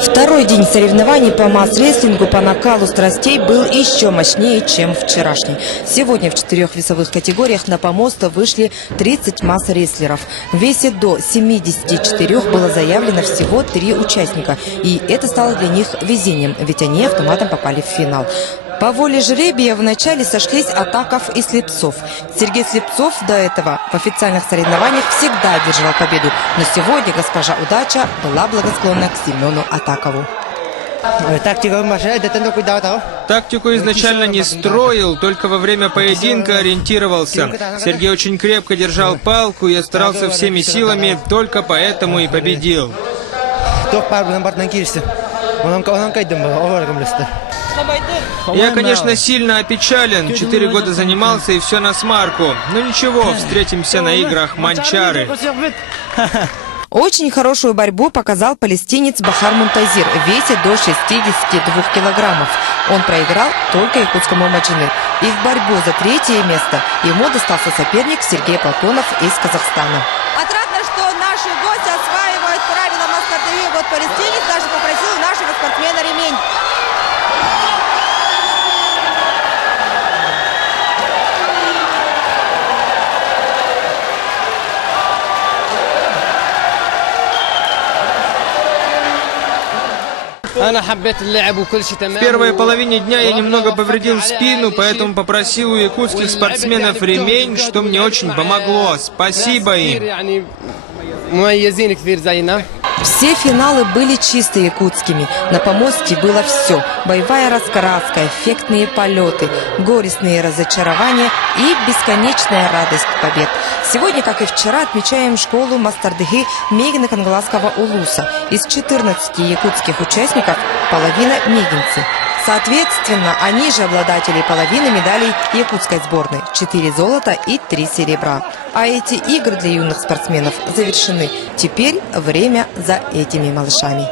Второй день соревнований по масс-рестлингу по накалу страстей был еще мощнее, чем вчерашний. Сегодня в 4 весовых категориях на помост вышли 30 масс-рестлеров. В весе до 74 было заявлено всего 3 участника. И это стало для них везением, ведь они автоматом попали в финал. По воле жребия вначале сошлись Атаков и Слепцов. Сергей Слепцов до этого в официальных соревнованиях всегда одерживал победу. Но сегодня госпожа Удача была благосклонна к Семену Атакову. Тактику изначально не строил, только во время поединка ориентировался. Сергей очень крепко держал палку, я старался всеми силами, только поэтому и победил. Я, конечно, сильно опечален. 4 года занимался и все на смарку. Но ничего, встретимся на играх Манчары. Очень хорошую борьбу показал палестинец Бахар Мунтазир в весе до 62 килограммов. Он проиграл только якутскому Маджины. И в борьбу за 3-е место ему достался соперник Сергей Платонов из Казахстана. Отрадно, что наши гости осваивают правила масс-категории. Вот палестинец даже попросил у нашего спортсмена ремень. В первой половине дня я немного повредил спину, поэтому попросил у якутских спортсменов ремень, что мне очень помогло. Спасибо им. Все финалы были чисто якутскими. На помосте было все. Боевая раскраска, эффектные полеты, горестные разочарования и бесконечная радость побед. Сегодня, как и вчера, отмечаем школу Мастардыгы Мегина Кангаласского улуса. Из 14 якутских участников половина мегинцы. Соответственно, они же обладатели половины медалей якутской сборной. 4 золота и 3 серебра. А эти игры для юных спортсменов завершены. Теперь время за этими малышами.